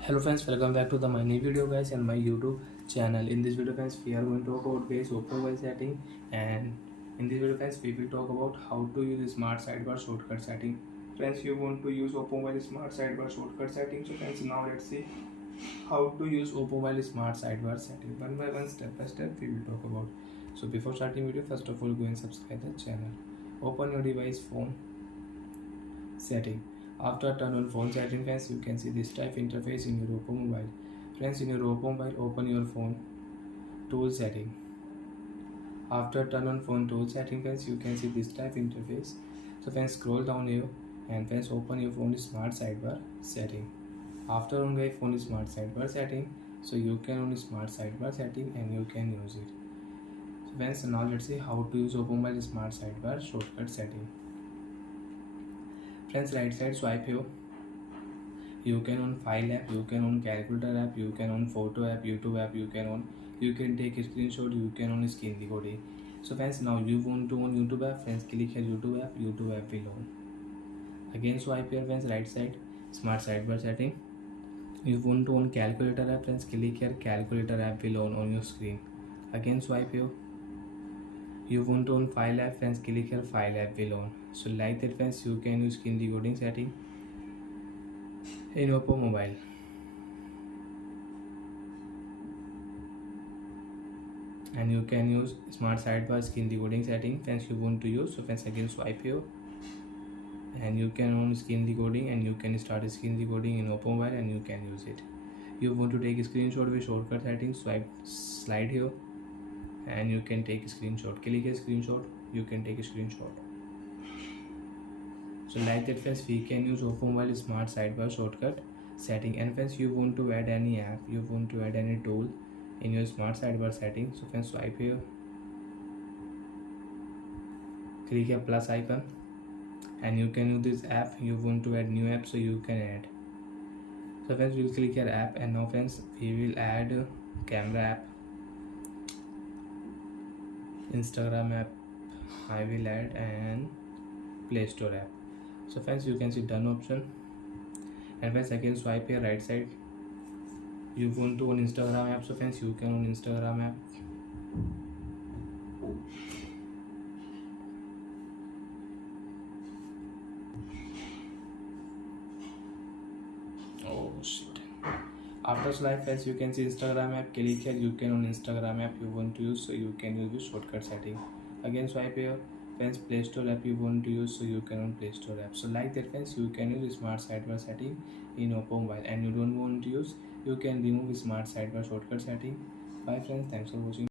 Hello friends, welcome back to my new video guys and my YouTube channel. In this video guys, we are going to talk about guys oppo mobile setting, and in this video guys, we will talk about how to use smart sidebar shortcut setting. Friends, you want to use oppo mobile smart sidebar shortcut setting. So friends, now let's see how to use oppo mobile smart sidebar setting. One by one, step by step, we will talk about. So before starting video, first of all, go and subscribe the channel. Open your device phone setting. After turn on phone setting, friends, you can see this type interface in your oppo mobile. Friends, in your oppo mobile, open your phone tool setting. After turn on phone tool setting, friends, you can see this type interface. So friends, scroll down here and friends, open your phone smart sidebar setting. After on your phone smart sidebar setting, so you can on smart sidebar setting and you can use it. So friends, now let's see how to use oppo mobile smart sidebar shortcut setting. Friends, right side swipe here. You can on file app, you can on calculator app, you can on photo app, YouTube app, you can take a screenshot, you can on screen recording. So friends, now you want to on YouTube app, friends, click here YouTube app will on. Again swipe here friends, right side smart sidebar setting. You want to on calculator app, friends, click here calculator app will on your screen. Again swipe here. You want to on file app, friends, click here file app will on. So like that friends, you can use screen recording setting in oppo mobile. And you can use smart sidebar screen recording setting, friends, you want to use. So friends, again swipe here and you can on screen recording and you can start a screen recording in oppo mobile and you can use it. You want to take a screenshot with shortcut settings, swipe slide here and you can take a screenshot. Click a screenshot, you can take a screenshot. So like that friends, we can use oppo mobile smart sidebar shortcut setting. And friends, you want to add any app, you want to add any tool in your smart sidebar setting. So friends, swipe here, click a plus icon and you can use this app. You want to add new app, so you can add. So friends, we'll click your app and now friends, we will add camera app, Instagram app I will add, and Play Store app. So friends, you can see done option. And friends, again swipe here right side. You want to on Instagram app, so friends, you can on Instagram app. Oh shit. After swipe friends, you can see Instagram app. Click here, you can on Instagram app you want to use, so you can use with shortcut setting. Again swipe here friends, Play Store app you want to use, so you can on Play Store app. So like that friends, you can use smart sidebar setting in oppo mobile. And you don't want to use, you can remove smart sidebar shortcut setting. Bye friends, thanks for watching.